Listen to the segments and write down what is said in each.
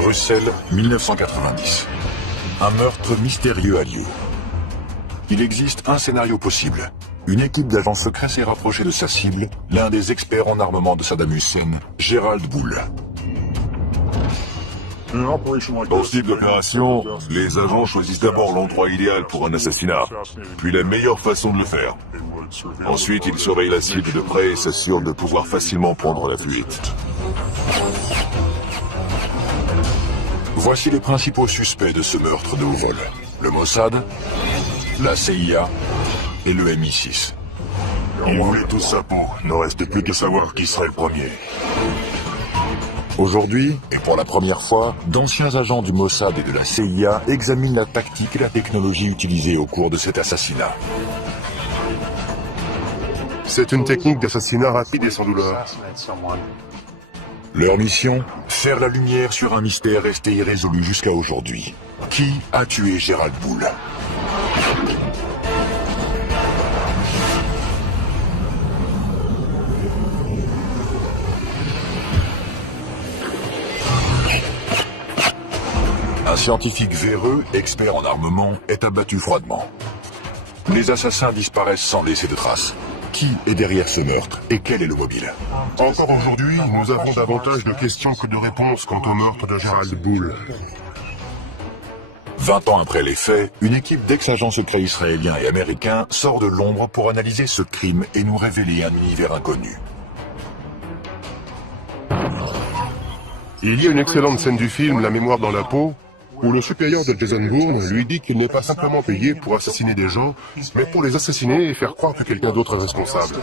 Bruxelles, 1990. Un meurtre mystérieux a lieu. Il existe un scénario possible. Une équipe d'agents secrets s'est rapprochée de sa cible, l'un des experts en armement de Saddam Hussein, Gerald Bull. Dans ce type d'opération, les agents choisissent d'abord l'endroit idéal pour un assassinat, puis la meilleure façon de le faire. Ensuite, ils surveillent la cible de près et s'assurent de pouvoir facilement prendre la fuite. Voici les principaux suspects de ce meurtre de haut vol. Le Mossad, la CIA et le MI6. Ils voulaient tous sa peau, ne reste plus qu'à savoir qui serait le premier. Aujourd'hui, et pour la première fois, d'anciens agents du Mossad et de la CIA examinent la tactique et la technologie utilisée au cours de cet assassinat. C'est une technique d'assassinat rapide et sans douleur. Leur mission, faire la lumière sur un mystère resté irrésolu jusqu'à aujourd'hui. Qui a tué Gerald Bull? Un scientifique véreux, expert en armement, est abattu froidement. Les assassins disparaissent sans laisser de traces. Qui est derrière ce meurtre et quel est le mobile? Encore aujourd'hui, nous avons davantage de questions que de réponses quant au meurtre de Gerald Bull. 20 ans après les faits, une équipe d'ex-agents secrets israéliens et américains sort de l'ombre pour analyser ce crime et nous révéler un univers inconnu. Il y a une excellente scène du film La mémoire dans la peau, où le supérieur de Jason Bourne lui dit qu'il n'est pas simplement payé pour assassiner des gens, mais pour les assassiner et faire croire que quelqu'un d'autre est responsable.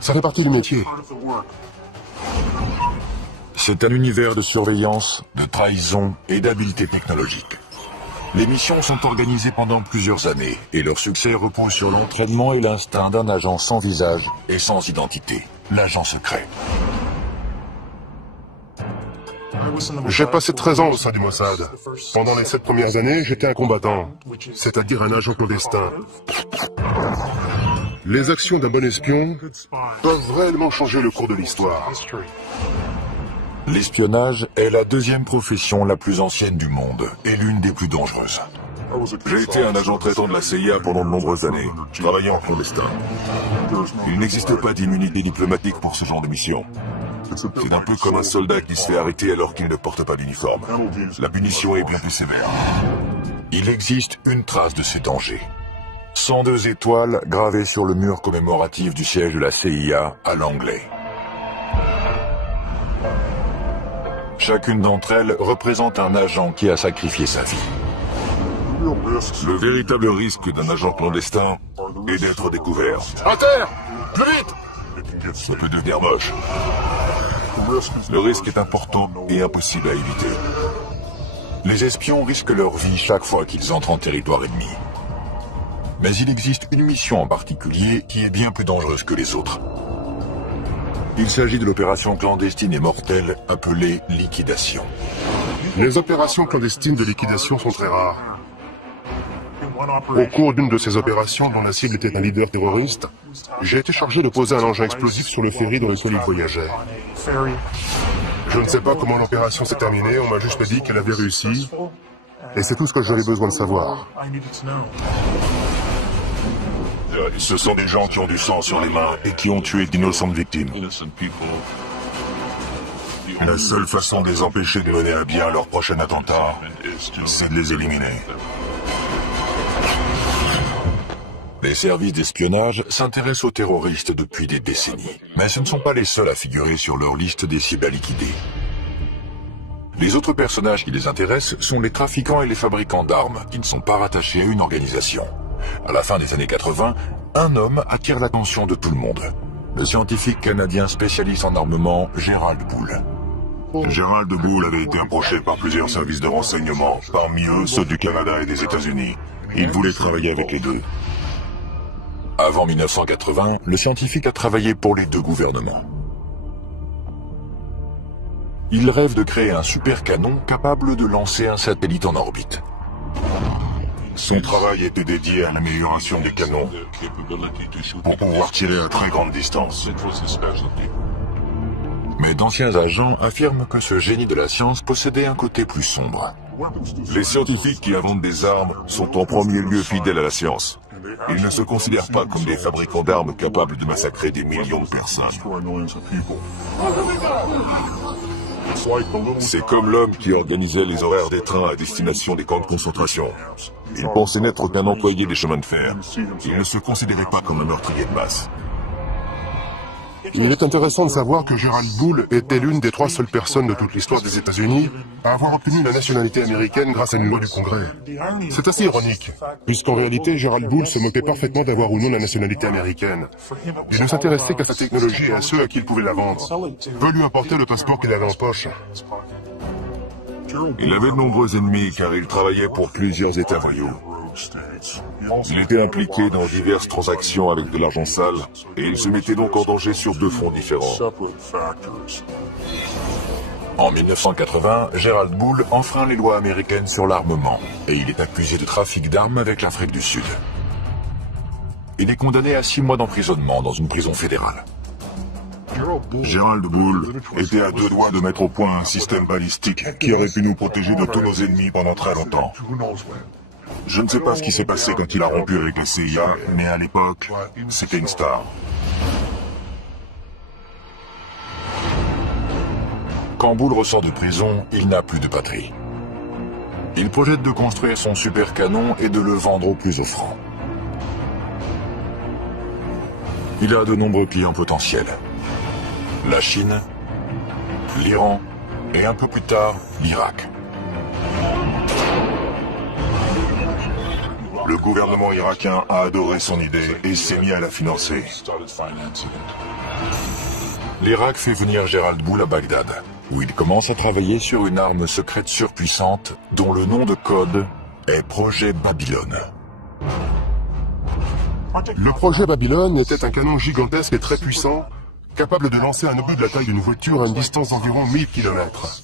Ça fait partie du métier. C'est un univers de surveillance, de trahison et d'habileté technologique. Les missions sont organisées pendant plusieurs années et leur succès repose sur l'entraînement et l'instinct d'un agent sans visage et sans identité, l'agent secret. J'ai passé 13 ans au sein du Mossad. Pendant les 7 premières années, j'étais un combattant, c'est-à-dire un agent clandestin. Les actions d'un bon espion peuvent réellement changer le cours de l'histoire. L'espionnage est la deuxième profession la plus ancienne du monde et l'une des plus dangereuses. J'ai été un agent traitant de la CIA pendant de nombreuses années, travaillant en clandestin. Il n'existe pas d'immunité diplomatique pour ce genre de mission. C'est un peu comme un soldat qui se fait arrêter alors qu'il ne porte pas d'uniforme. La punition est bien plus sévère. Il existe une trace de ces dangers. 102 étoiles gravées sur le mur commémoratif du siège de la CIA à Langley. Chacune d'entre elles représente un agent qui a sacrifié sa vie. Le véritable risque d'un agent clandestin est d'être découvert. À terre! Plus vite! Ça peut devenir moche. Le risque est important et impossible à éviter. Les espions risquent leur vie chaque fois qu'ils entrent en territoire ennemi. Mais il existe une mission en particulier qui est bien plus dangereuse que les autres. Il s'agit de l'opération clandestine et mortelle appelée liquidation. Les opérations clandestines de liquidation sont très rares. Au cours d'une de ces opérations, dont la cible était un leader terroriste, j'ai été chargé de poser un engin explosif sur le ferry dans lequel il voyageait. Je ne sais pas comment l'opération s'est terminée, on m'a juste dit qu'elle avait réussi, et c'est tout ce que j'avais besoin de savoir. Ce sont des gens qui ont du sang sur les mains et qui ont tué d'innocentes victimes. La seule façon de les empêcher de mener à bien leur prochain attentat, c'est de les éliminer. Les services d'espionnage s'intéressent aux terroristes depuis des décennies. Mais ce ne sont pas les seuls à figurer sur leur liste des cibles à liquider. Les autres personnages qui les intéressent sont les trafiquants et les fabricants d'armes, qui ne sont pas rattachés à une organisation. À la fin des années 80, un homme attire l'attention de tout le monde. Le scientifique canadien spécialiste en armement, Gerald Bull. Gerald Bull avait été approché par plusieurs services de renseignement, parmi eux ceux du Canada et des États-Unis. Il voulait travailler avec les deux. Avant 1980, le scientifique a travaillé pour les deux gouvernements. Il rêve de créer un super canon capable de lancer un satellite en orbite. Son travail était dédié à l'amélioration des canons pour pouvoir tirer à très grande distance. Mais d'anciens agents affirment que ce génie de la science possédait un côté plus sombre. Les scientifiques qui inventent des armes sont en premier lieu fidèles à la science. Ils ne se considèrent pas comme des fabricants d'armes capables de massacrer des millions de personnes. C'est comme l'homme qui organisait les horaires des trains à destination des camps de concentration. Il pensait n'être qu'un employé des chemins de fer. Il ne se considérait pas comme un meurtrier de masse. Il est intéressant de savoir que Gerald Bull était l'une des 3 seules personnes de toute l'histoire des États-Unis à avoir obtenu la nationalité américaine grâce à une loi du Congrès. C'est assez ironique, puisqu'en réalité, Gerald Bull se moquait parfaitement d'avoir ou non la nationalité américaine. Il ne s'intéressait qu'à sa technologie et à ceux à qui il pouvait la vendre. Peu lui importait le passeport qu'il avait en poche. Il avait de nombreux ennemis car il travaillait pour plusieurs États voyous. Il était impliqué dans diverses transactions avec de l'argent sale et il se mettait donc en danger sur 2 fronts différents. En 1980, Gerald Bull enfreint les lois américaines sur l'armement et il est accusé de trafic d'armes avec l'Afrique du Sud. Il est condamné à 6 mois d'emprisonnement dans une prison fédérale. Gerald Bull était à 2 doigts de mettre au point un système balistique qui aurait pu nous protéger de tous nos ennemis pendant très longtemps. Je ne sais pas ce qui s'est passé quand il a rompu avec la CIA, mais à l'époque, c'était une star. Quand Bull ressort de prison, il n'a plus de patrie. Il projette de construire son super canon et de le vendre au plus offrant. Il a de nombreux clients potentiels. La Chine, l'Iran et un peu plus tard, l'Irak. Le gouvernement irakien a adoré son idée et s'est mis à la financer. L'Irak fait venir Gerald Bull à Bagdad, où il commence à travailler sur une arme secrète surpuissante dont le nom de code est Projet Babylone. Le projet Babylone était un canon gigantesque et très puissant, capable de lancer un obus de la taille d'une voiture à une distance d'environ 1000 km.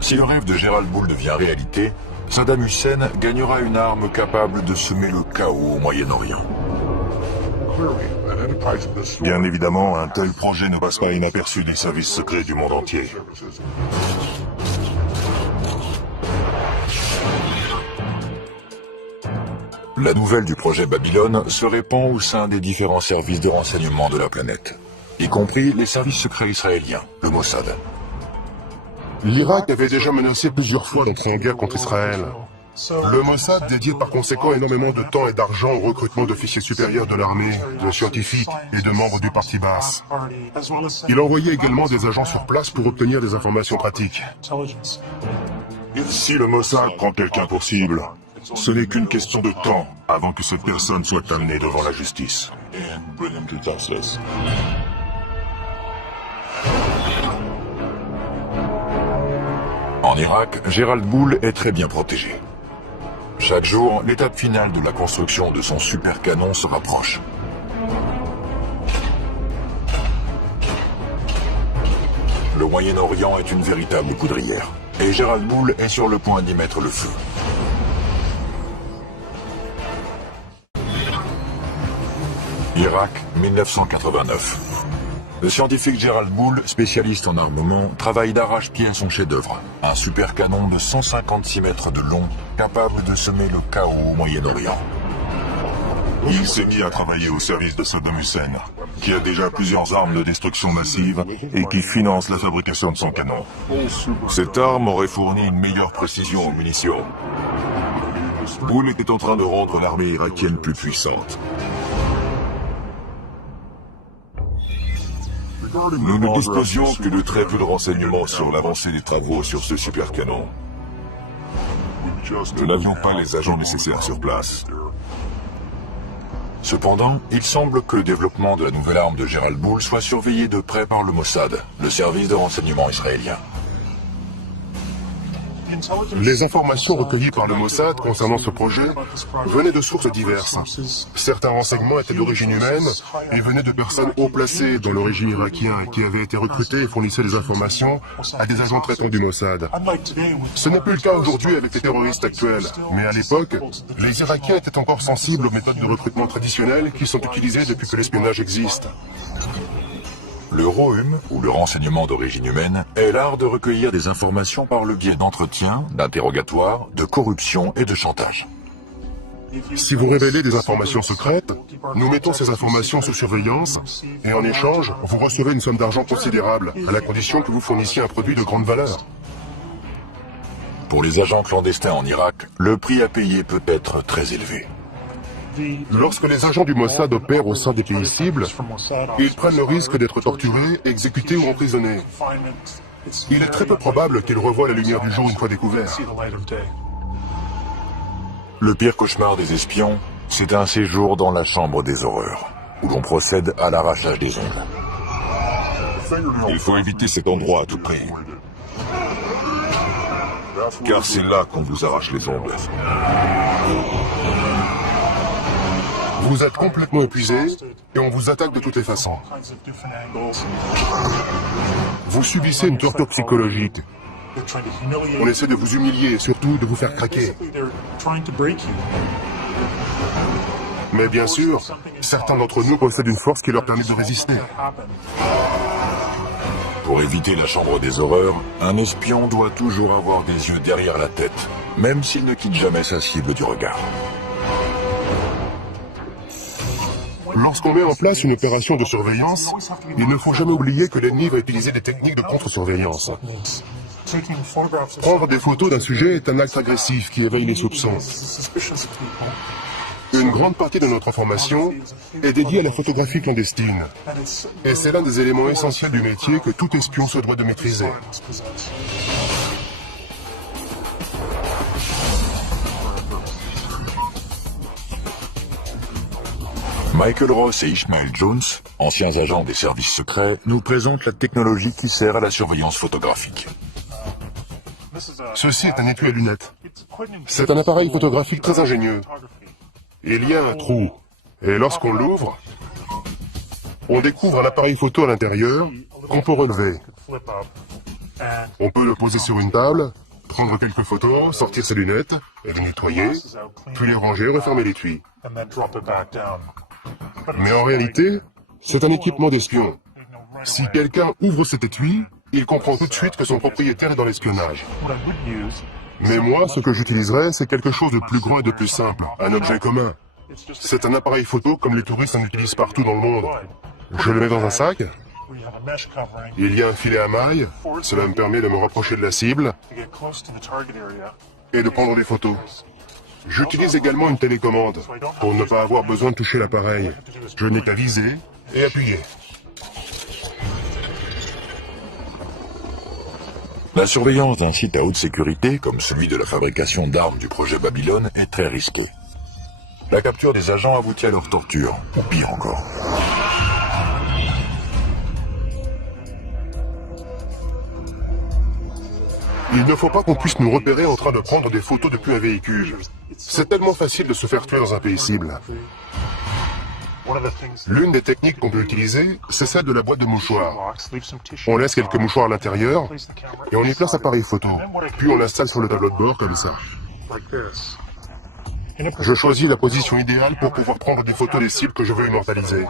Si le rêve de Gerald Bull devient réalité, Saddam Hussein gagnera une arme capable de semer le chaos au Moyen-Orient. Bien évidemment, un tel projet ne passe pas inaperçu des services secrets du monde entier. La nouvelle du projet Babylone se répand au sein des différents services de renseignement de la planète, y compris les services secrets israéliens, le Mossad. L'Irak avait déjà menacé plusieurs fois d'entrer en guerre contre Israël. Le Mossad dédiait par conséquent énormément de temps et d'argent au recrutement d'officiers supérieurs de l'armée, de scientifiques et de membres du parti Baas. Il envoyait également des agents sur place pour obtenir des informations pratiques. Si le Mossad prend quelqu'un pour cible, ce n'est qu'une question de temps avant que cette personne soit amenée devant la justice. En Irak, Gerald Bull est très bien protégé. Chaque jour, l'étape finale de la construction de son super canon se rapproche. Le Moyen-Orient est une véritable poudrière, et Gerald Bull est sur le point d'y mettre le feu. Irak, 1989. Le scientifique Gerald Bull, spécialiste en armement, travaille d'arrache-pied à son chef-d'œuvre, un super canon de 156 mètres de long, capable de semer le chaos au Moyen-Orient. Il s'est mis à travailler au service de Saddam Hussein, qui a déjà plusieurs armes de destruction massive et qui finance la fabrication de son canon. Cette arme aurait fourni une meilleure précision aux munitions. Bull était en train de rendre l'armée irakienne plus puissante. Nous ne disposions que de très peu de renseignements sur l'avancée des travaux sur ce super canon. Nous n'avions pas les agents nécessaires sur place. Cependant, il semble que le développement de la nouvelle arme de Gerald Bull soit surveillé de près par le Mossad, le service de renseignement israélien. Les informations recueillies par le Mossad concernant ce projet venaient de sources diverses. Certains renseignements étaient d'origine humaine et venaient de personnes haut placées dans le régime irakien qui avaient été recrutés et fournissaient des informations à des agents traitants du Mossad. Ce n'est plus le cas aujourd'hui avec les terroristes actuels, mais à l'époque, les Irakiens étaient encore sensibles aux méthodes de recrutement traditionnelles qui sont utilisées depuis que l'espionnage existe. Le ROHUM, ou le renseignement d'origine humaine, est l'art de recueillir des informations par le biais d'entretiens, d'interrogatoires, de corruption et de chantage. Si vous révélez des informations secrètes, nous mettons ces informations sous surveillance et en échange, vous recevez une somme d'argent considérable, à la condition que vous fournissiez un produit de grande valeur. Pour les agents clandestins en Irak, le prix à payer peut être très élevé. Lorsque les agents du Mossad opèrent au sein des pays cibles, ils prennent le risque d'être torturés, exécutés ou emprisonnés. Il est très peu probable qu'ils revoient la lumière du jour une fois découverts. Le pire cauchemar des espions, c'est un séjour dans la chambre des horreurs, où l'on procède à l'arrachage des ongles. Il faut éviter cet endroit à tout prix. Car c'est là qu'on vous arrache les ongles. Vous êtes complètement épuisé et on vous attaque de toutes les façons. Vous subissez une torture psychologique. On essaie de vous humilier et surtout de vous faire craquer. Mais bien sûr, certains d'entre nous possèdent une force qui leur permet de résister. Pour éviter la chambre des horreurs, un espion doit toujours avoir des yeux derrière la tête, même s'il ne quitte jamais sa cible du regard. Lorsqu'on met en place une opération de surveillance, il ne faut jamais oublier que l'ennemi va utiliser des techniques de contre-surveillance. Prendre des photos d'un sujet est un acte agressif qui éveille les soupçons. Une grande partie de notre information est dédiée à la photographie clandestine. Et c'est l'un des éléments essentiels du métier que tout espion se doit de maîtriser. Michael Ross et Ishmael Jones, anciens agents des services secrets, nous présentent la technologie qui sert à la surveillance photographique. Ceci est un étui à lunettes. C'est un appareil photographique très ingénieux. Il y a un trou, et lorsqu'on l'ouvre, on découvre un appareil photo à l'intérieur qu'on peut relever. On peut le poser sur une table, prendre quelques photos, sortir ses lunettes, et les nettoyer, puis les ranger et refermer l'étui. Mais en réalité, c'est un équipement d'espion. Si quelqu'un ouvre cet étui, il comprend tout de suite que son propriétaire est dans l'espionnage. Mais moi, ce que j'utiliserais, c'est quelque chose de plus grand et de plus simple, un objet commun. C'est un appareil photo comme les touristes en utilisent partout dans le monde. Je le mets dans un sac. Il y a un filet à mailles. Cela me permet de me rapprocher de la cible et de prendre des photos. J'utilise également une télécommande pour ne pas avoir besoin de toucher l'appareil. Je n'ai qu'à viser et appuyer. La surveillance d'un site à haute sécurité, comme celui de la fabrication d'armes du projet Babylone, est très risquée. La capture des agents aboutit à leur torture, ou pire encore. Il ne faut pas qu'on puisse nous repérer en train de prendre des photos depuis un véhicule. C'est tellement facile de se faire tuer dans un pays cible. L'une des techniques qu'on peut utiliser, c'est celle de la boîte de mouchoirs. On laisse quelques mouchoirs à l'intérieur et on y place l'appareil photo. Puis on l'installe sur le tableau de bord comme ça. Je choisis la position idéale pour pouvoir prendre des photos des cibles que je veux immortaliser.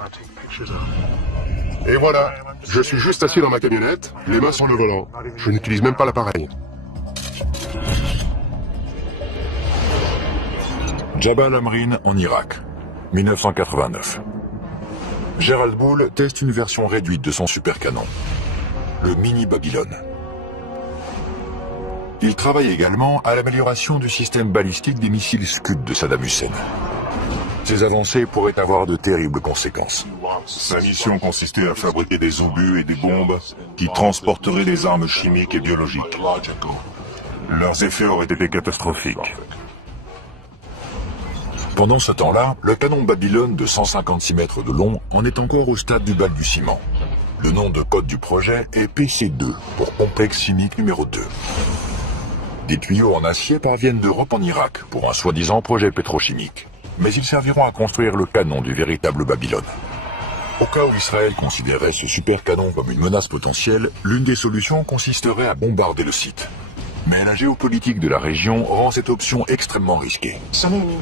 Et voilà, je suis juste assis dans ma camionnette, les mains sur le volant. Je n'utilise même pas l'appareil. Jabal Amrin en Irak, 1989. Gerald Bull teste une version réduite de son supercanon, le Mini Babylone. Il travaille également à l'amélioration du système balistique des missiles Scud de Saddam Hussein. Ces avancées pourraient avoir de terribles conséquences. Sa mission consistait à fabriquer des obus et des bombes qui transporteraient des armes chimiques et biologiques. Leurs effets auraient été catastrophiques. Pendant ce temps-là, le canon Babylone de 156 mètres de long en est encore au stade du balbutiement. Le nom de code du projet est PC2, pour complexe chimique numéro 2. Des tuyaux en acier parviennent d'Europe en Irak pour un soi-disant projet pétrochimique. Mais ils serviront à construire le canon du véritable Babylone. Au cas où Israël considérait ce super canon comme une menace potentielle, l'une des solutions consisterait à bombarder le site. Mais la géopolitique de la région rend cette option extrêmement risquée.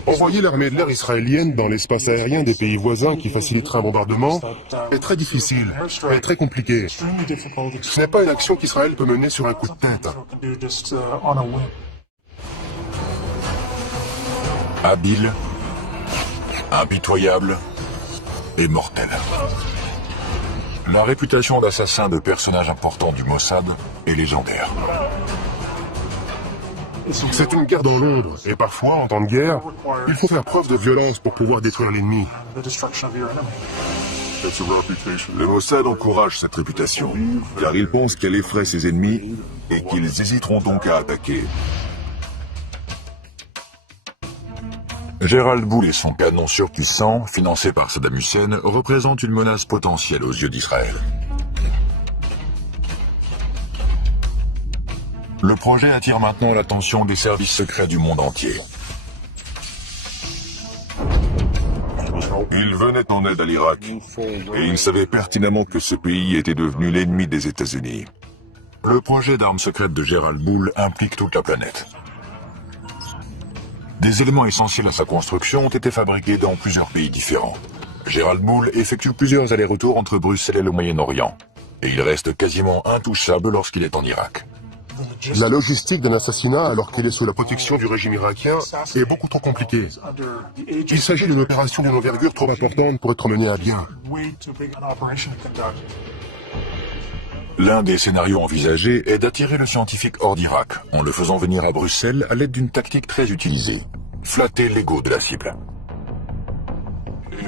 Envoyer l'armée de l'air israélienne dans l'espace aérien des pays voisins qui faciliterait un bombardement est très difficile et très compliqué. Ce n'est pas une action qu'Israël peut mener sur un coup de tête. Habile, impitoyable et mortel. La réputation d'assassin de personnages importants du Mossad est légendaire. C'est une guerre dans l'ombre, et parfois, en temps de guerre, il faut faire preuve de violence pour pouvoir détruire l'ennemi. Le Mossad encourage cette réputation, car il pense qu'elle effraie ses ennemis et qu'ils hésiteront donc à attaquer. Gérald Boul et son canon surpuissant, financé par Saddam Hussein, représentent une menace potentielle aux yeux d'Israël. Le projet attire maintenant l'attention des services secrets du monde entier. Il venait en aide à l'Irak, et il savait pertinemment que ce pays était devenu l'ennemi des États-Unis. Le projet d'armes secrètes de Gérald Boul implique toute la planète. Des éléments essentiels à sa construction ont été fabriqués dans plusieurs pays différents. Gérald Boul effectue plusieurs allers-retours entre Bruxelles et le Moyen-Orient, et il reste quasiment intouchable lorsqu'il est en Irak. La logistique d'un assassinat alors qu'il est sous la protection du régime irakien est beaucoup trop compliquée. Il s'agit d'une opération d'une envergure trop importante pour être menée à bien. L'un des scénarios envisagés est d'attirer le scientifique hors d'Irak, en le faisant venir à Bruxelles à l'aide d'une tactique très utilisée. Flatter l'ego de la cible.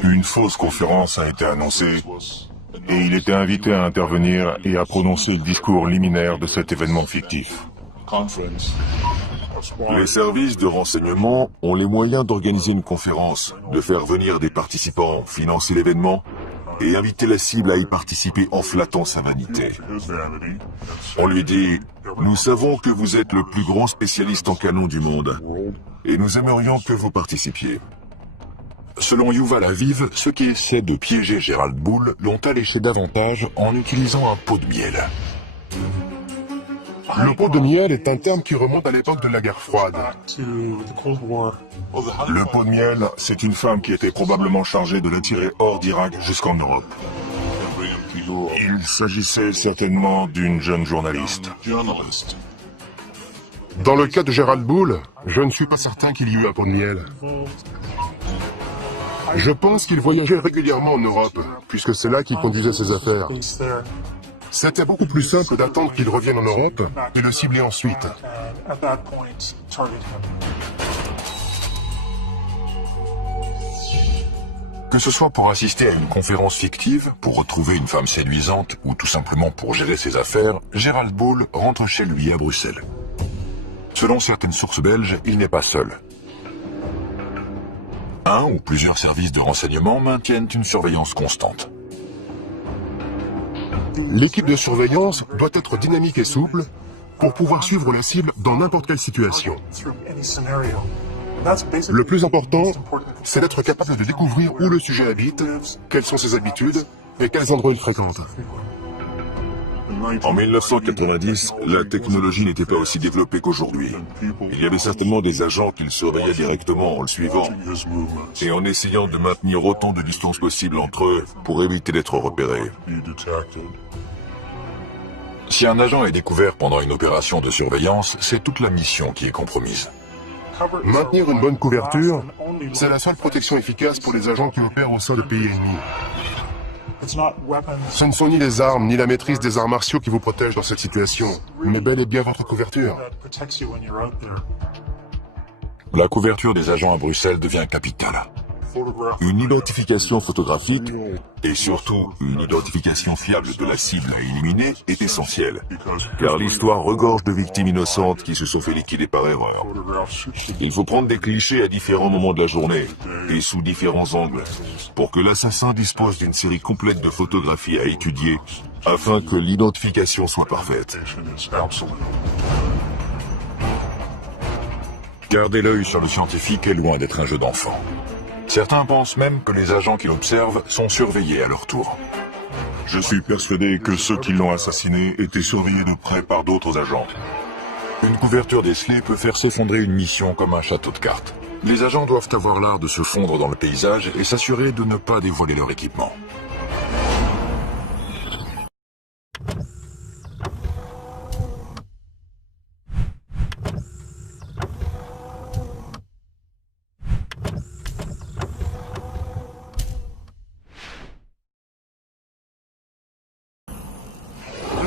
Une fausse conférence a été annoncée, et il était invité à intervenir et à prononcer le discours liminaire de cet événement fictif. Les services de renseignement ont les moyens d'organiser une conférence, de faire venir des participants, financer l'événement et inviter la cible à y participer en flattant sa vanité. On lui dit « Nous savons que vous êtes le plus grand spécialiste en canon du monde, et nous aimerions que vous participiez. » Selon Yuval Aviv, ceux qui essaient de piéger Gérald Boul l'ont alléché davantage en utilisant un pot de miel. Le pot de miel est un terme qui remonte à l'époque de la guerre froide. Le pot de miel, c'est une femme qui était probablement chargée de l'attirer hors d'Irak jusqu'en Europe. Il s'agissait certainement d'une jeune journaliste. Dans le cas de Gérald Boul, je ne suis pas certain qu'il y eut un pot de miel. Je pense qu'il voyageait régulièrement en Europe, puisque c'est là qu'il conduisait ses affaires. C'était beaucoup plus simple d'attendre qu'il revienne en Europe et le cibler ensuite. Que ce soit pour assister à une conférence fictive, pour retrouver une femme séduisante ou tout simplement pour gérer ses affaires, Gérald Boul rentre chez lui à Bruxelles. Selon certaines sources belges, il n'est pas seul. Un ou plusieurs services de renseignement maintiennent une surveillance constante. L'équipe de surveillance doit être dynamique et souple pour pouvoir suivre la cible dans n'importe quelle situation. Le plus important, c'est d'être capable de découvrir où le sujet habite, quelles sont ses habitudes et quels endroits il fréquente. En 1990, la technologie n'était pas aussi développée qu'aujourd'hui. Il y avait certainement des agents qui le surveillaient directement en le suivant et en essayant de maintenir autant de distance possible entre eux pour éviter d'être repérés. Si un agent est découvert pendant une opération de surveillance, c'est toute la mission qui est compromise. Maintenir une bonne couverture, c'est la seule protection efficace pour les agents qui opèrent au sein de pays ennemis. Ce ne sont ni les armes, ni la maîtrise des arts martiaux qui vous protègent dans cette situation, mais bel et bien votre couverture. La couverture des agents à Bruxelles devient capitale. Une identification photographique et surtout une identification fiable de la cible à éliminer est essentielle, car l'histoire regorge de victimes innocentes qui se sont fait liquider par erreur. Il faut prendre des clichés à différents moments de la journée et sous différents angles pour que l'assassin dispose d'une série complète de photographies à étudier afin que l'identification soit parfaite. Garder l'œil sur le scientifique est loin d'être un jeu d'enfant. Certains pensent même que les agents qui l'observent sont surveillés à leur tour. Je suis persuadé que ceux qui l'ont assassiné étaient surveillés de près par d'autres agents. Une couverture décelée peut faire s'effondrer une mission comme un château de cartes. Les agents doivent avoir l'art de se fondre dans le paysage et s'assurer de ne pas dévoiler leur équipement.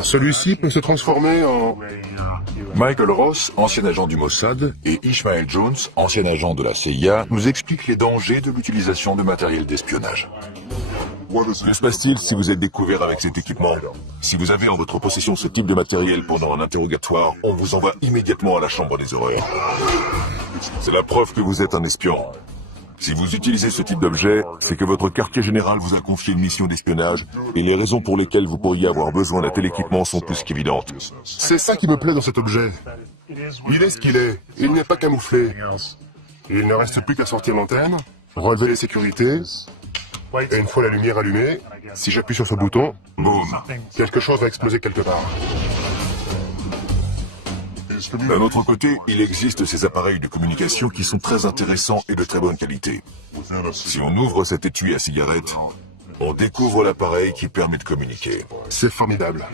Celui-ci peut se transformer en... Michael Ross, ancien agent du Mossad, et Ishmael Jones, ancien agent de la CIA, nous expliquent les dangers de l'utilisation de matériel d'espionnage. Que se passe-t-il si vous êtes découvert avec cet équipement? Si vous avez en votre possession ce type de matériel pendant un interrogatoire, on vous envoie immédiatement à la chambre des horreurs. C'est la preuve que vous êtes un espion. Si vous utilisez ce type d'objet, c'est que votre quartier général vous a confié une mission d'espionnage et les raisons pour lesquelles vous pourriez avoir besoin d'un tel équipement sont plus qu'évidentes. C'est ça qui me plaît dans cet objet. Il est ce qu'il est. Il n'est pas camouflé. Il ne reste plus qu'à sortir l'antenne, relever les sécurités, et une fois la lumière allumée, si j'appuie sur ce bouton, Boum. quelque chose va exploser quelque part. D'un autre côté, il existe ces appareils de communication qui sont très intéressants et de très bonne qualité. Si on ouvre cet étui à cigarette, on découvre l'appareil qui permet de communiquer. C'est formidable.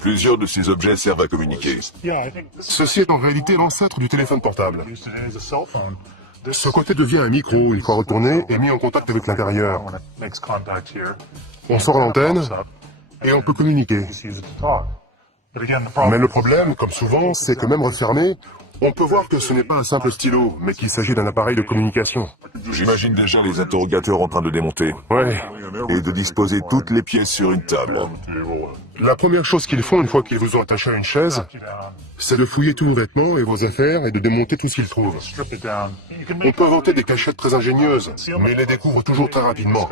Plusieurs de ces objets servent à communiquer. Ceci est en réalité l'ancêtre du téléphone portable. Ce côté devient un micro une fois retourné et mis en contact avec l'intérieur. On sort l'antenne et on peut communiquer. Mais le problème, comme souvent, c'est que même refermé, on peut voir que ce n'est pas un simple stylo, mais qu'il s'agit d'un appareil de communication. J'imagine déjà les interrogateurs en train de démonter Ouais. et de disposer toutes les pièces sur une table. La première chose qu'ils font une fois qu'ils vous ont attaché à une chaise, c'est de fouiller tous vos vêtements et vos affaires et de démonter tout ce qu'ils trouvent. On peut inventer des cachettes très ingénieuses, mais ils les découvrent toujours très rapidement.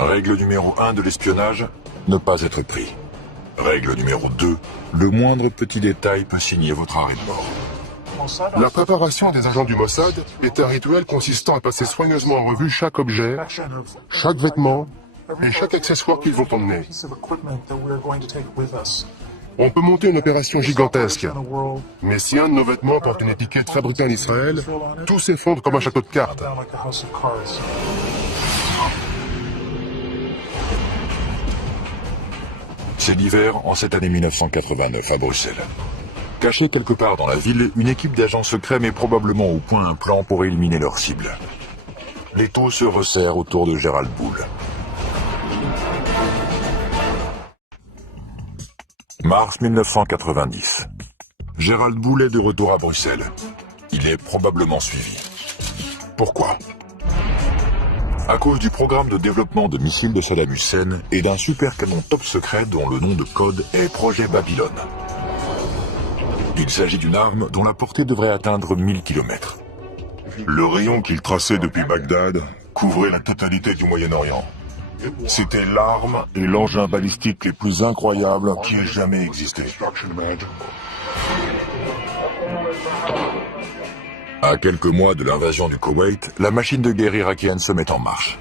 Règle numéro 1 de l'espionnage, ne pas être pris. Règle numéro 2, le moindre petit détail peut signer votre arrêt de mort. La préparation des agents du Mossad est un rituel consistant à passer soigneusement en revue chaque objet, chaque vêtement et chaque accessoire qu'ils vont emmener. On peut monter une opération gigantesque, mais si un de nos vêtements porte une étiquette fabriquée en Israël, tout s'effondre comme un château de cartes. C'est l'hiver en cette année 1989 à Bruxelles. Caché quelque part dans la ville, une équipe d'agents secrets met probablement au point un plan pour éliminer leur cible. L'étau se resserre autour de Gérald Bull. Mars 1990. Gérald Bull est de retour à Bruxelles. Il est probablement suivi. Pourquoi ? À cause du programme de développement de missiles de Saddam Hussein et d'un super canon top secret dont le nom de code est Projet Babylone. Il s'agit d'une arme dont la portée devrait atteindre 1000 km. Le rayon qu'il traçait depuis Bagdad couvrait la totalité du Moyen-Orient. C'était l'arme et l'engin balistique les plus incroyables qui aient jamais existé. À quelques mois de l'invasion du Koweït, la machine de guerre irakienne se met en marche.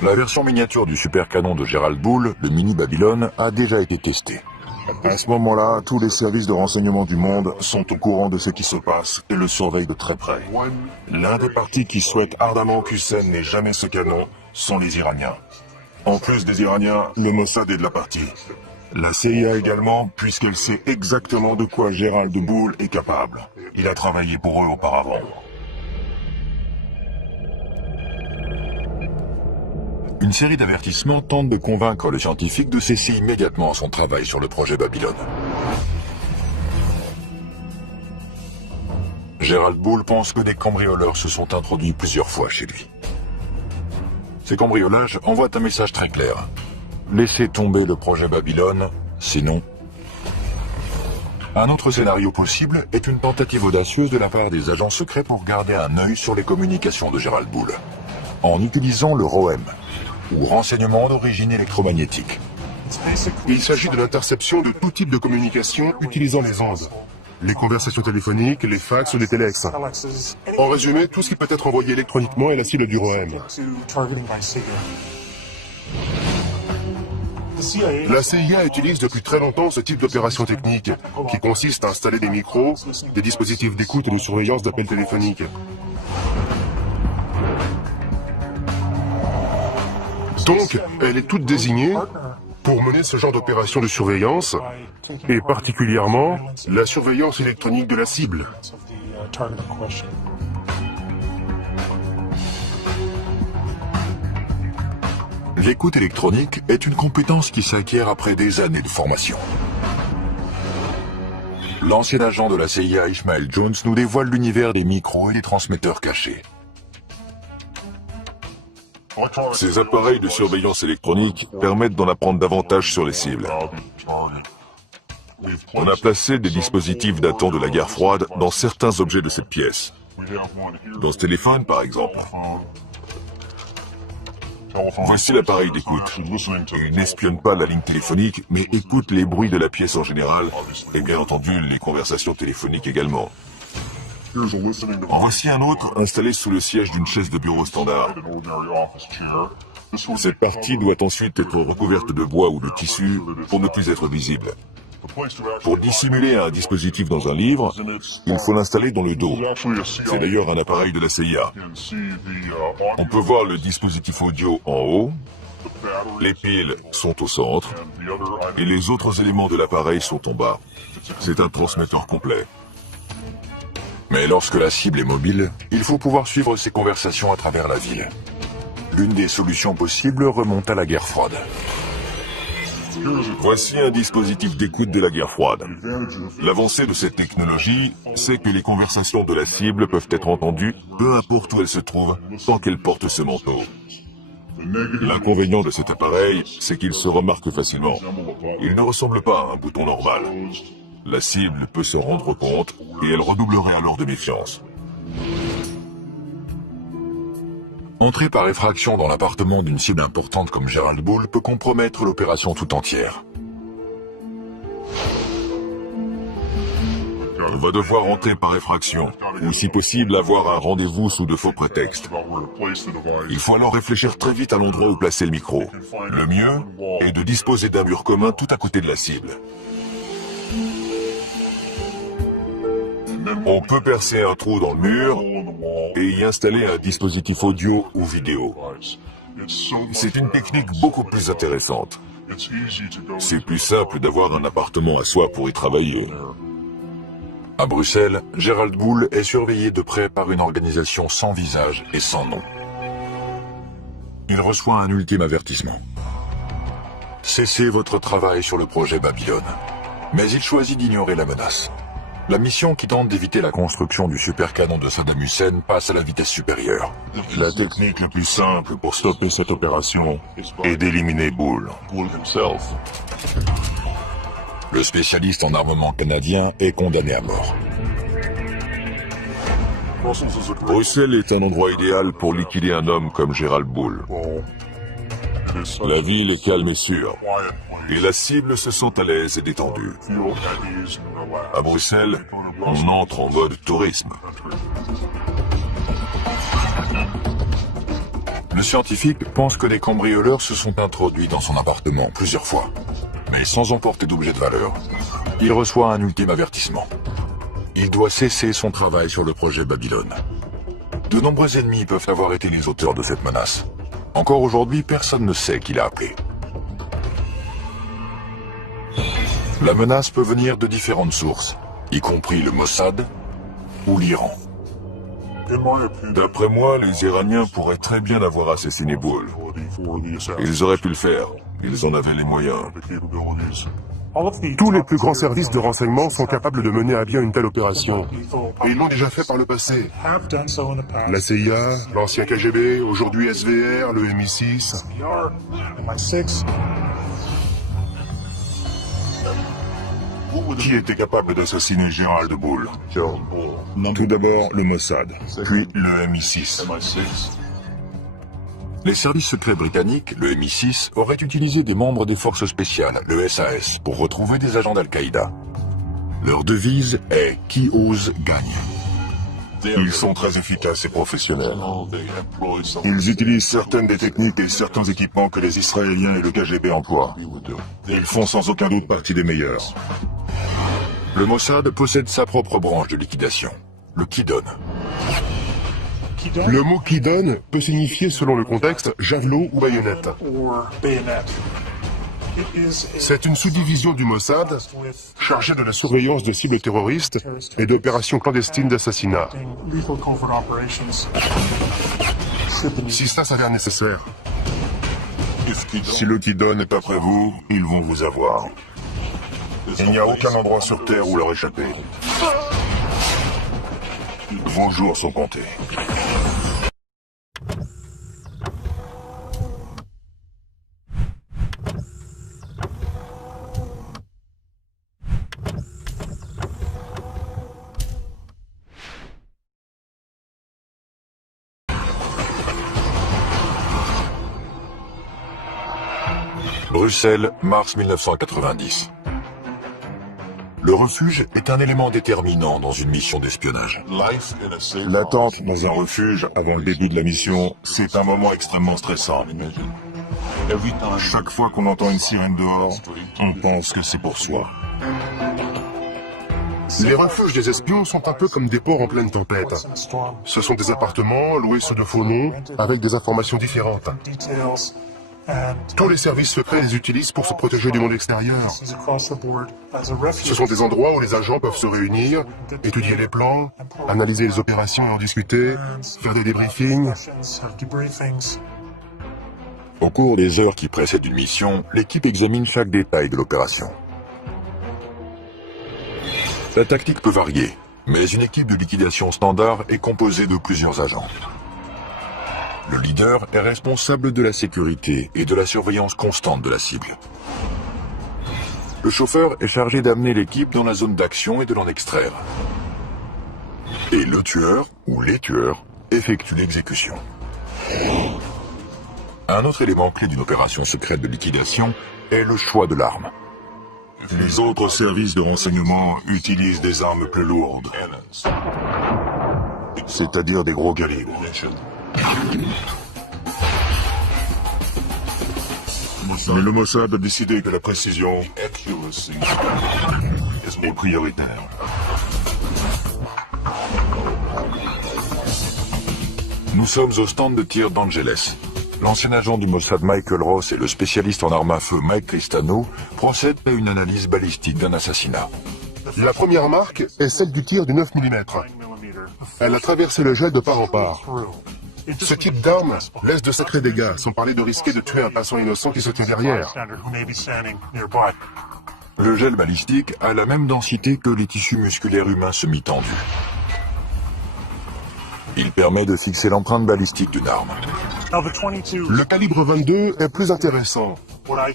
La version miniature du super canon de Gérald Bull, le mini Babylone, a déjà été testée. À ce moment-là, tous les services de renseignement du monde sont au courant de ce qui se passe et le surveillent de très près. L'un des partis qui souhaite ardemment qu'Hussein n'ait jamais ce canon sont les Iraniens. En plus des Iraniens, le Mossad est de la partie. La CIA également, puisqu'elle sait exactement de quoi Gérald Bull est capable. Il a travaillé pour eux auparavant. Une série d'avertissements tente de convaincre le scientifique de cesser immédiatement son travail sur le projet Babylone. Gérald Bull pense que des cambrioleurs se sont introduits plusieurs fois chez lui. Ces cambriolages envoient un message très clair. Laissez tomber le projet Babylone, sinon... Un autre scénario possible est une tentative audacieuse de la part des agents secrets pour garder un œil sur les communications de Gérald Bull, en utilisant le ROM, ou renseignement d'origine électromagnétique. Il s'agit de l'interception de tout type de communication utilisant les ondes. Les conversations téléphoniques, les fax ou les téléx. En résumé, tout ce qui peut être envoyé électroniquement est la cible du ROM. La CIA utilise depuis très longtemps ce type d'opération technique, qui consiste à installer des micros, des dispositifs d'écoute et de surveillance d'appels téléphoniques. Donc, elle est toute désignée pour mener ce genre d'opération de surveillance, et particulièrement la surveillance électronique de la cible. L'écoute électronique est une compétence qui s'acquiert après des années de formation. L'ancien agent de la CIA Ishmael Jones nous dévoile l'univers des micros et des transmetteurs cachés. Ces appareils de surveillance électronique permettent d'en apprendre davantage sur les cibles. On a placé des dispositifs datant de la guerre froide dans certains objets de cette pièce. Dans ce téléphone, par exemple. Voici l'appareil d'écoute. Il n'espionne pas la ligne téléphonique, mais écoute les bruits de la pièce en général, et bien entendu les conversations téléphoniques également. En voici un autre installé sous le siège d'une chaise de bureau standard. Cette partie doit ensuite être recouverte de bois ou de tissu pour ne plus être visible. Pour dissimuler un dispositif dans un livre, il faut l'installer dans le dos. C'est d'ailleurs un appareil de la CIA. On peut voir le dispositif audio en haut, les piles sont au centre, et les autres éléments de l'appareil sont en bas. C'est un transmetteur complet. Mais lorsque la cible est mobile, il faut pouvoir suivre ses conversations à travers la ville. L'une des solutions possibles remonte à la guerre froide. Voici un dispositif d'écoute de la guerre froide. L'avancée de cette technologie, c'est que les conversations de la cible peuvent être entendues, peu importe où elles se trouvent, tant qu'elles portent ce manteau. L'inconvénient de cet appareil, c'est qu'il se remarque facilement. Il ne ressemble pas à un bouton normal. La cible peut se rendre compte et elle redoublerait alors de méfiance. Entrer par effraction dans l'appartement d'une cible importante comme Gerald Bull peut compromettre l'opération tout entière. On va devoir entrer par effraction, ou si possible avoir un rendez-vous sous de faux prétextes. Il faut alors réfléchir très vite à l'endroit où placer le micro. Le mieux est de disposer d'un mur commun tout à côté de la cible. On peut percer un trou dans le mur et y installer un dispositif audio ou vidéo. C'est une technique beaucoup plus intéressante. C'est plus simple d'avoir un appartement à soi pour y travailler. À Bruxelles, Gerald Bull est surveillé de près par une organisation sans visage et sans nom. Il reçoit un ultime avertissement. Cessez votre travail sur le projet Babylone. Mais il choisit d'ignorer la menace. La mission qui tente d'éviter la construction du supercanon de Saddam Hussein passe à la vitesse supérieure. La technique la plus simple pour stopper cette opération est d'éliminer Bull. Le spécialiste en armement canadien est condamné à mort. Bruxelles est un endroit idéal pour liquider un homme comme Gerald Bull. La ville est calme et sûre, et la cible se sent à l'aise et détendue. À Bruxelles, on entre en mode tourisme. Le scientifique pense que des cambrioleurs se sont introduits dans son appartement plusieurs fois, mais sans emporter d'objets de valeur. Il reçoit un ultime avertissement. Il doit cesser son travail sur le projet Babylone. De nombreux ennemis peuvent avoir été les auteurs de cette menace. Encore aujourd'hui, personne ne sait qui l'a appelé. La menace peut venir de différentes sources, y compris le Mossad ou l'Iran. D'après moi, les Iraniens pourraient très bien avoir assassiné Bull. Ils auraient pu le faire. Ils en avaient les moyens. Tous les plus grands services de renseignement sont capables de mener à bien une telle opération. Et ils l'ont déjà fait par le passé. La CIA, l'ancien KGB, aujourd'hui SVR, le MI6. Qui était capable d'assassiner Gerald Bull? Tout d'abord le Mossad, puis le MI6. Les services secrets britanniques, le MI6, auraient utilisé des membres des forces spéciales, le SAS, pour retrouver des agents d'Al-Qaïda. Leur devise est « Qui ose gagne ». Ils sont très efficaces et professionnels. Ils utilisent certaines des techniques et certains équipements que les Israéliens et le KGB emploient. Ils font sans aucun doute partie des meilleurs. Le Mossad possède sa propre branche de liquidation, le Kidon. Le mot Kidon peut signifier, selon le contexte, javelot ou baïonnette. C'est une sous-division du Mossad chargée de la surveillance de cibles terroristes et d'opérations clandestines d'assassinat. Si cela s'avère nécessaire. Si le Kidon n'est pas près vous, ils vont vous avoir. Il n'y a aucun endroit sur Terre où leur échapper. Vos jours sont comptés. Bruxelles, mars 1990. Le refuge est un élément déterminant dans une mission d'espionnage. L'attente dans un refuge avant le début de la mission, c'est un moment extrêmement stressant. Chaque fois qu'on entend une sirène dehors, on pense que c'est pour soi. Les refuges des espions sont un peu comme des ports en pleine tempête. Ce sont des appartements loués sous de faux noms, avec des informations différentes. Tous les services secrets les utilisent pour se protéger du monde extérieur. Ce sont des endroits où les agents peuvent se réunir, étudier les plans, analyser les opérations et en discuter, faire des débriefings. Au cours des heures qui précèdent une mission, l'équipe examine chaque détail de l'opération. La tactique peut varier, mais une équipe de liquidation standard est composée de plusieurs agents. Le leader est responsable de la sécurité et de la surveillance constante de la cible. Le chauffeur est chargé d'amener l'équipe dans la zone d'action et de l'en extraire. Et le tueur, ou les tueurs, effectuent l'exécution. Un autre élément clé d'une opération secrète de liquidation est le choix de l'arme. Les autres services de renseignement utilisent des armes plus lourdes, c'est-à-dire des gros calibres. Mais le Mossad a décidé que la précision est prioritaire. Nous sommes au stand de tir d'Angeles. L'ancien agent du Mossad Michael Ross et le spécialiste en armes à feu Mike Cristano procèdent à une analyse balistique d'un assassinat. La première marque est celle du tir du 9 mm. Elle a traversé le gel de part en part. Ce type d'arme laisse de sacrés dégâts, sans parler de risquer de tuer un passant innocent qui se tient derrière. Le gel balistique a la même densité que les tissus musculaires humains semi-tendus. Il permet de fixer l'empreinte balistique d'une arme. Le calibre 22 est plus intéressant,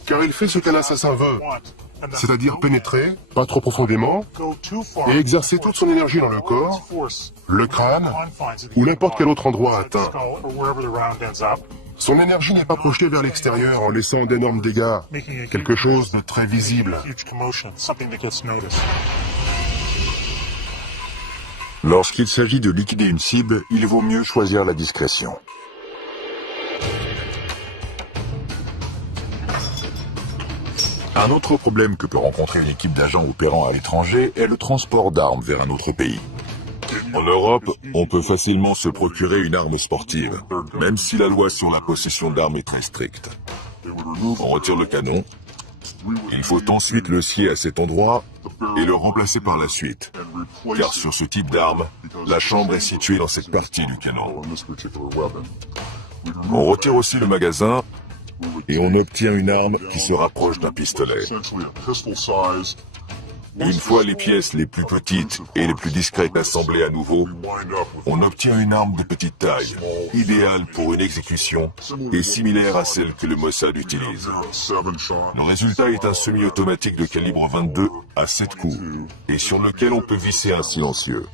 car il fait ce qu'un assassin veut, c'est-à-dire pénétrer, pas trop profondément, et exercer toute son énergie dans le corps, le crâne, ou n'importe quel autre endroit atteint. Son énergie n'est pas projetée vers l'extérieur en laissant d'énormes dégâts, quelque chose de très visible. Lorsqu'il s'agit de liquider une cible, il vaut mieux choisir la discrétion. Un autre problème que peut rencontrer une équipe d'agents opérant à l'étranger est le transport d'armes vers un autre pays. En Europe, on peut facilement se procurer une arme sportive, même si la loi sur la possession d'armes est très stricte. On retire le canon, il faut ensuite le scier à cet endroit et le remplacer par la suite, car sur ce type d'arme, la chambre est située dans cette partie du canon. On retire aussi le magasin et on obtient une arme qui se rapproche d'un pistolet. Une fois les pièces les plus petites et les plus discrètes assemblées à nouveau, on obtient une arme de petite taille, idéale pour une exécution et similaire à celle que le Mossad utilise. Le résultat est un semi-automatique de calibre 22 à 7 coups et sur lequel on peut visser un silencieux.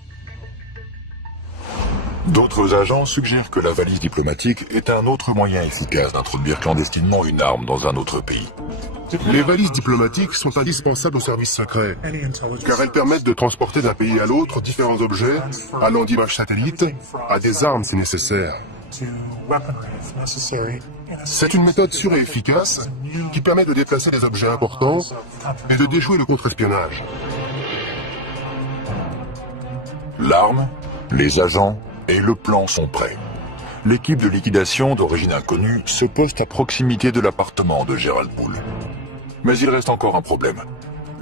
D'autres agents suggèrent que la valise diplomatique est un autre moyen efficace d'introduire clandestinement une arme dans un autre pays. Les valises diplomatiques sont indispensables aux services secrets, car elles permettent de transporter d'un pays à l'autre différents objets, allant d'images satellites à des armes si nécessaire. C'est une méthode sûre et efficace qui permet de déplacer des objets importants et de déjouer le contre-espionnage. L'arme, les agents et le plan sont prêts. L'équipe de liquidation d'origine inconnue se poste à proximité de l'appartement de Gerald Bull. Mais il reste encore un problème.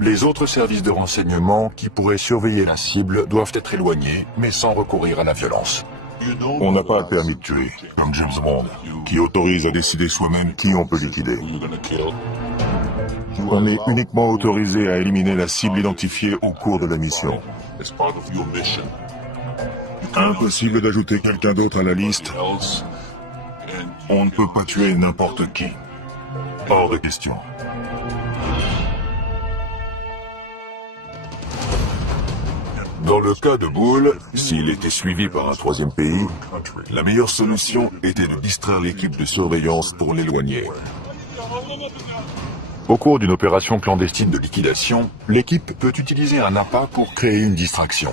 Les autres services de renseignement qui pourraient surveiller la cible doivent être éloignés, mais sans recourir à la violence. On n'a pas le permis de tuer, comme James Bond, qui autorise à décider soi-même qui on peut liquider. On est uniquement autorisé à éliminer la cible identifiée au cours de la mission. Impossible d'ajouter quelqu'un d'autre à la liste. On ne peut pas tuer n'importe qui. Hors de question. Dans le cas de Bull, s'il était suivi par un troisième pays, la meilleure solution était de distraire l'équipe de surveillance pour l'éloigner. Au cours d'une opération clandestine de liquidation, l'équipe peut utiliser un appât pour créer une distraction.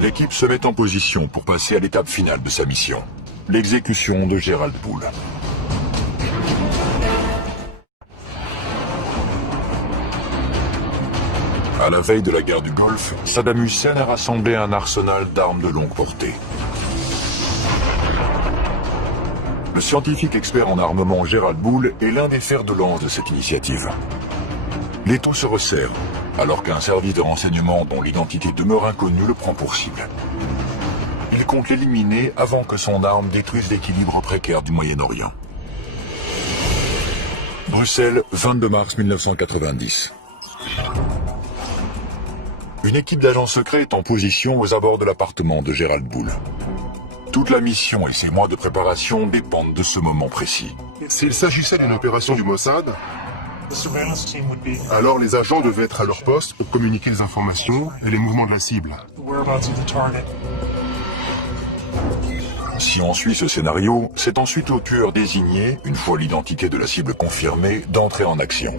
L'équipe se met en position pour passer à l'étape finale de sa mission, l'exécution de Gerald Bull. À la veille de la guerre du Golfe, Saddam Hussein a rassemblé un arsenal d'armes de longue portée. Le scientifique expert en armement Gerald Bull est l'un des fers de lance de cette initiative. L'étau se resserre, alors qu'un service de renseignement dont l'identité demeure inconnue le prend pour cible. Il compte l'éliminer avant que son arme détruise l'équilibre précaire du Moyen-Orient. Bruxelles, 22 mars 1990. Une équipe d'agents secrets est en position aux abords de l'appartement de Gerald Bull. Toute la mission et ses mois de préparation dépendent de ce moment précis. S'il s'agissait d'une opération du Mossad, alors les agents devaient être à leur poste pour communiquer les informations et les mouvements de la cible. Si on suit ce scénario, c'est ensuite au tueur désigné, une fois l'identité de la cible confirmée, d'entrer en action.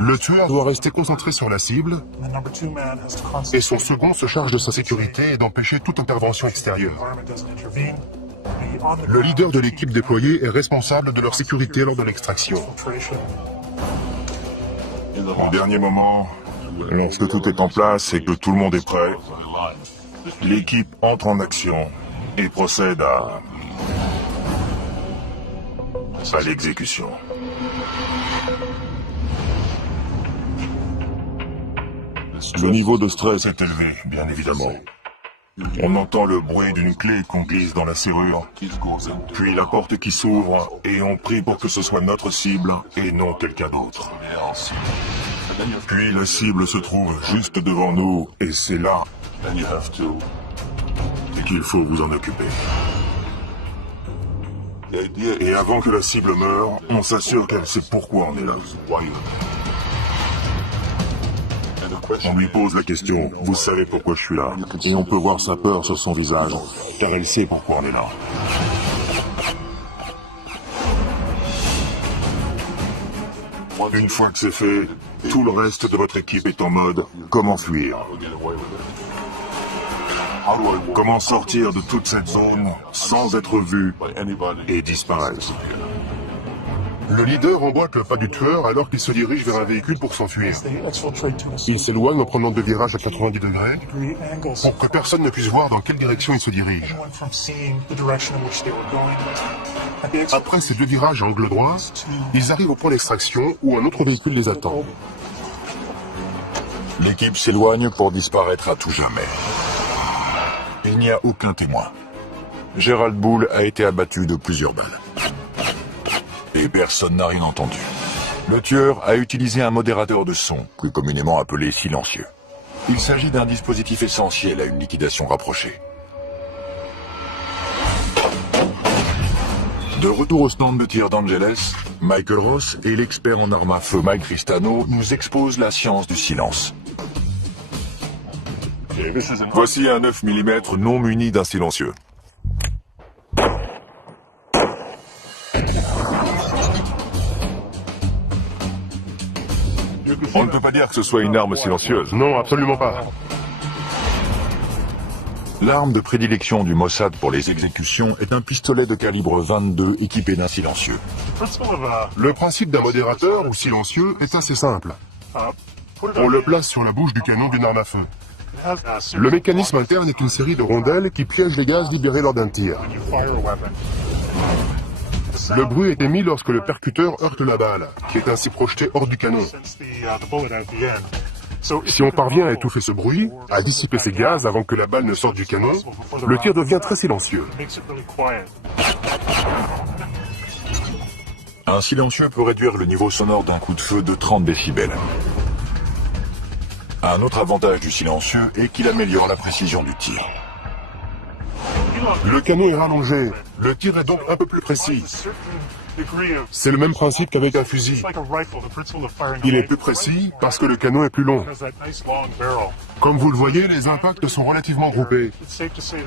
Le tueur doit rester concentré sur la cible et son second se charge de sa sécurité et d'empêcher toute intervention extérieure. Le leader de l'équipe déployée est responsable de leur sécurité lors de l'extraction. En dernier moment, lorsque tout est en place et que tout le monde est prêt, l'équipe entre en action et procède à l'exécution. Le niveau de stress est élevé, bien évidemment. On entend le bruit d'une clé qu'on glisse dans la serrure, puis la porte qui s'ouvre, et on prie pour que ce soit notre cible et non quelqu'un d'autre. Puis la cible se trouve juste devant nous, et c'est là qu'il faut vous en occuper. Et avant que la cible meure, on s'assure qu'elle sait pourquoi on est là. On lui pose la question, vous savez pourquoi je suis là? Et on peut voir sa peur sur son visage, car elle sait pourquoi on est là. Une fois que c'est fait, tout le reste de votre équipe est en mode « Comment fuir ?» Comment sortir de toute cette zone sans être vu et disparaître? Le leader emboîte le pas du tueur alors qu'il se dirige vers un véhicule pour s'enfuir. Il s'éloigne en prenant deux virages à 90 degrés pour que personne ne puisse voir dans quelle direction il se dirige. Après ces deux virages à angle droit, ils arrivent au point d'extraction où un autre véhicule les attend. L'équipe s'éloigne pour disparaître à tout jamais. Il n'y a aucun témoin. Gerald Bull a été abattu de plusieurs balles. Et personne n'a rien entendu. Le tueur a utilisé un modérateur de son, plus communément appelé silencieux. Il s'agit d'un dispositif essentiel à une liquidation rapprochée. De retour au stand de tir d'Angeles, Michael Ross et l'expert en armes à feu Mike Tristano nous exposent la science du silence. Voici un 9 mm non muni d'un silencieux. On ne peut pas dire que ce soit une arme silencieuse. Non, absolument pas. L'arme de prédilection du Mossad pour les exécutions est un pistolet de calibre 22 équipé d'un silencieux. Le principe d'un modérateur ou silencieux est assez simple. On le place sur la bouche du canon d'une arme à feu. Le mécanisme interne est une série de rondelles qui piègent les gaz libérés lors d'un tir. Le bruit est émis lorsque le percuteur heurte la balle, qui est ainsi projetée hors du canon. Si on parvient à étouffer ce bruit, à dissiper ces gaz avant que la balle ne sorte du canon, le tir devient très silencieux. Un silencieux peut réduire le niveau sonore d'un coup de feu de 30 décibels. Un autre avantage du silencieux est qu'il améliore la précision du tir. Le canon est rallongé, le tir est donc un peu plus précis. C'est le même principe qu'avec un fusil. Il est plus précis parce que le canon est plus long. Comme vous le voyez, les impacts sont relativement groupés.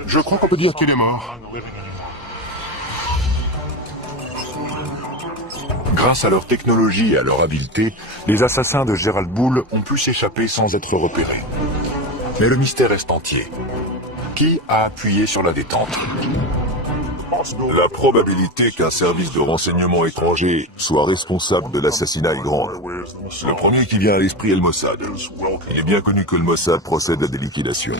Je crois qu'on peut dire qu'il est mort. Grâce à leur technologie et à leur habileté, les assassins de Gerald Bull ont pu s'échapper sans être repérés. Mais le mystère reste entier. Qui a appuyé sur la détente? La probabilité qu'un service de renseignement étranger soit responsable de l'assassinat est grande. Le premier qui vient à l'esprit est le Mossad. Il est bien connu que le Mossad procède à des liquidations.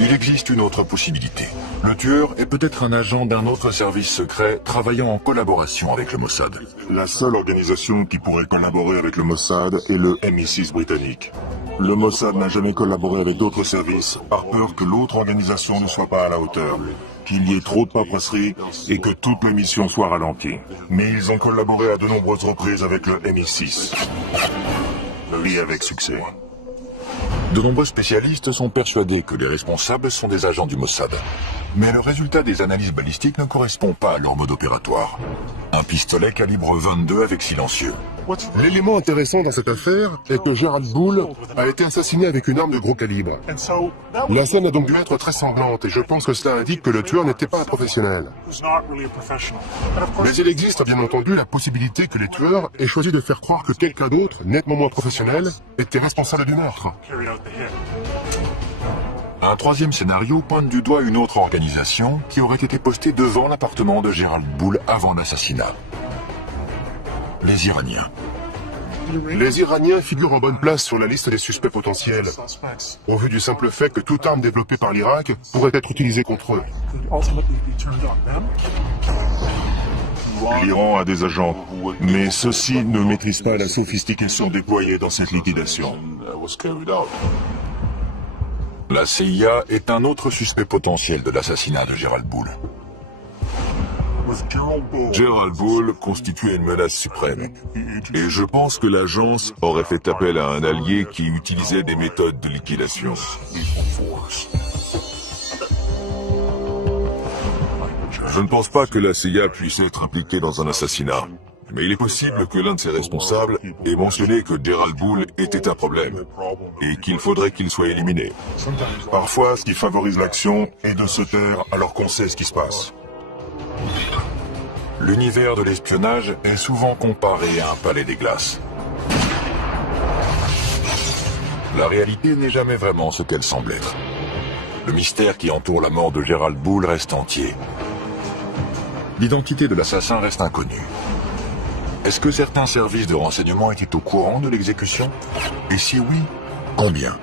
Il existe une autre possibilité. Le tueur est peut-être un agent d'un autre service secret travaillant en collaboration avec le Mossad. La seule organisation qui pourrait collaborer avec le Mossad est le MI6 britannique. Le Mossad n'a jamais collaboré avec d'autres services par peur que l'autre organisation ne soit pas à la hauteur, qu'il y ait trop de paperasserie et que toute la mission soit ralentie. Mais ils ont collaboré à de nombreuses reprises avec le MI6. Et avec succès. De nombreux spécialistes sont persuadés que les responsables sont des agents du Mossad. Mais le résultat des analyses balistiques ne correspond pas à leur mode opératoire. Un pistolet calibre 22 avec silencieux. L'élément intéressant dans cette affaire est que Gerald Bull a été assassiné avec une arme de gros calibre. La scène a donc dû être très sanglante et je pense que cela indique que le tueur n'était pas un professionnel. Mais il existe bien entendu la possibilité que les tueurs aient choisi de faire croire que quelqu'un d'autre, nettement moins professionnel, était responsable du meurtre. Un troisième scénario pointe du doigt une autre organisation qui aurait été postée devant l'appartement de Gerald Bull avant l'assassinat. Les Iraniens. Les Iraniens figurent en bonne place sur la liste des suspects potentiels, au vu du simple fait que toute arme développée par l'Irak pourrait être utilisée contre eux. L'Iran a des agents, mais ceux-ci ne maîtrisent pas la sophistication déployée dans cette liquidation. La CIA est un autre suspect potentiel de l'assassinat de Gerald Bull. Gerald Bull constituait une menace suprême. Et je pense que l'agence aurait fait appel à un allié qui utilisait des méthodes de liquidation. Je ne pense pas que la CIA puisse être impliquée dans un assassinat. Mais il est possible que l'un de ses responsables ait mentionné que Gerald Bull était un problème et qu'il faudrait qu'il soit éliminé. Parfois, ce qui favorise l'action est de se taire alors qu'on sait ce qui se passe. L'univers de l'espionnage est souvent comparé à un palais des glaces. La réalité n'est jamais vraiment ce qu'elle semble être. Le mystère qui entoure la mort de Gerald Bull reste entier. L'identité de l'assassin reste inconnue. Est-ce que certains services de renseignement étaient au courant de l'exécution? Et si oui, combien?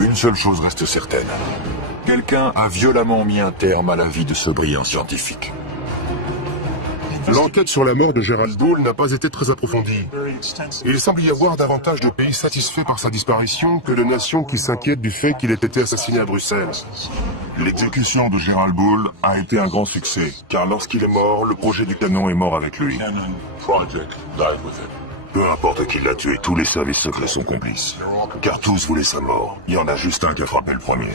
Une seule chose reste certaine. Quelqu'un a violemment mis un terme à la vie de ce brillant scientifique. L'enquête sur la mort de Gerald Bull n'a pas été très approfondie. Il semble y avoir davantage de pays satisfaits par sa disparition que de nations qui s'inquiètent du fait qu'il ait été assassiné à Bruxelles. L'exécution de Gerald Bull a été un grand succès, car lorsqu'il est mort, le projet du canon est mort avec lui. Peu importe qui l'a tué, tous les services secrets sont complices. Car tous voulaient sa mort. Il y en a juste un qui a frappé le premier.